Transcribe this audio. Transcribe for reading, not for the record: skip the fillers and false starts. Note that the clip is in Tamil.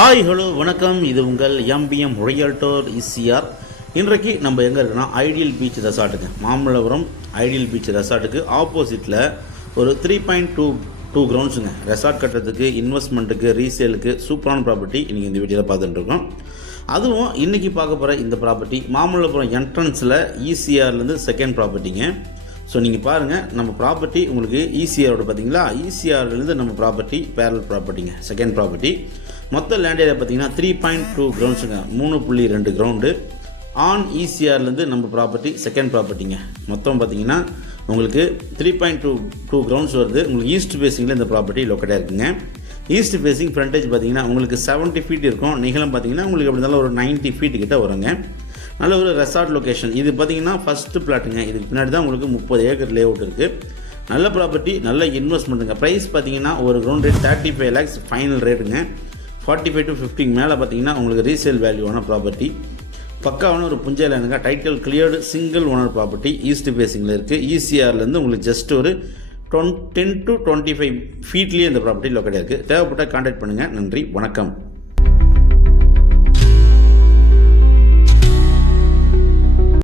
ஹாய் ஹலோ வணக்கம். இது உங்கள் எம்பிஎம் ரியல்டோர் இசிஆர். இன்றைக்கு நம்ம எங்கே இருக்குன்னா ஐடியல் பீச் ரெசார்ட்டுக்கு, மாமல்லபுரம் ஐடியல் பீச் ரெசார்ட்டுக்கு ஆப்போசிட்டில் ஒரு 3.22 கிரவுண்ட்ஸுங்க. ரெசார்ட் கட்டுறதுக்கு, இன்வெஸ்ட்மெண்ட்டுக்கு, ரீசேலுக்கு சூப்பரான ப்ராப்பர்ட்டி இன்றைக்கி இந்த வீடியோவில் பார்த்துட்டுருக்கோம். அதுவும் இன்றைக்கி பார்க்க போகிற இந்த ப்ராப்பர்ட்டி மாமல்லபுரம் என்ட்ரன்ஸில் இசிஆர்லேருந்து செகண்ட் ப்ராப்பர்ட்டிங்க. ஸோ நீங்கள் பாருங்கள், நம்ம ப்ராப்பர்ட்டி உங்களுக்கு இசிஆரோட பார்த்தீங்களா, இசிஆர்லேருந்து நம்ம ப்ராப்பர்ட்டி பேரல் ப்ராப்பர்ட்டிங்க, செகண்ட் ப்ராப்பர்ட்டி. மொத்த லேண்ட் ஏரியா பார்த்தீங்கன்னா 3.2 கிரவுண்ட்ஸுங்க, 3.2 கிரவுண்டு ஆன் இசிஆர்லேருந்து நம்ம ப்ராப்பர்ட்டி செகண்ட் ப்ராப்பர்ட்டிங்க. மொத்தம் பார்த்தீங்கன்னா உங்களுக்கு 3.22 கிரவுண்ட்ஸ் வருது. உங்களுக்கு ஈஸ்ட் ஃபேஸிங்கில் இந்த ப்ராப்பர்ட்டி லொக்கேட்டாக இருக்குங்க. ஈஸ்ட் ஃபேஸிங் ஃப்ரண்டேஜ் பார்த்தீங்கன்னா உங்களுக்கு 70 ஃபீட் இருக்கும். நீளம் பார்த்தீங்கன்னா உங்களுக்கு எப்படி இருந்தாலும் ஒரு 90 ஃபீட் கிட்ட வருங்க. நல்ல ஒரு ரெசார்ட் லொக்கேஷன். இது பார்த்தீங்கன்னா ஃபஸ்ட்டு பிளாட்டுங்க. இதுக்கு பின்னாடி தான் உங்களுக்கு 30 ஏக்கர் லே அவுட் இருக்குது. நல்ல ப்ராப்பர்ட்டி, நல்ல இன்வெஸ்ட்மெண்ட்டுங்க. ப்ரைஸ் பார்த்தீங்கன்னா ஒரு கிரவுண்ட் ரேட் 35 lakhs ஃபைனல் ரேட்டுங்க. 45 to 50 மேலே பார்த்தீங்கன்னா உங்களுக்கு ரீசேல் வேல்யூவான ப்ராப்பர்ட்டி. பக்காவான ஒரு புஞ்சை லேண்டுங்க. Title cleared, single owner property, east ஃபேஸிங்கில் இருக்குது. இசிஆர்லேருந்து உங்களுக்கு ஜஸ்ட் ஒரு 10 to 25 ஃபீட்லேயே இந்த ப்ராப்பர்ட்டி லொக்கேட்டாக இருக்குது. தேவைப்பட்டால் கான்டாக்ட் பண்ணுங்கள். நன்றி, வணக்கம்.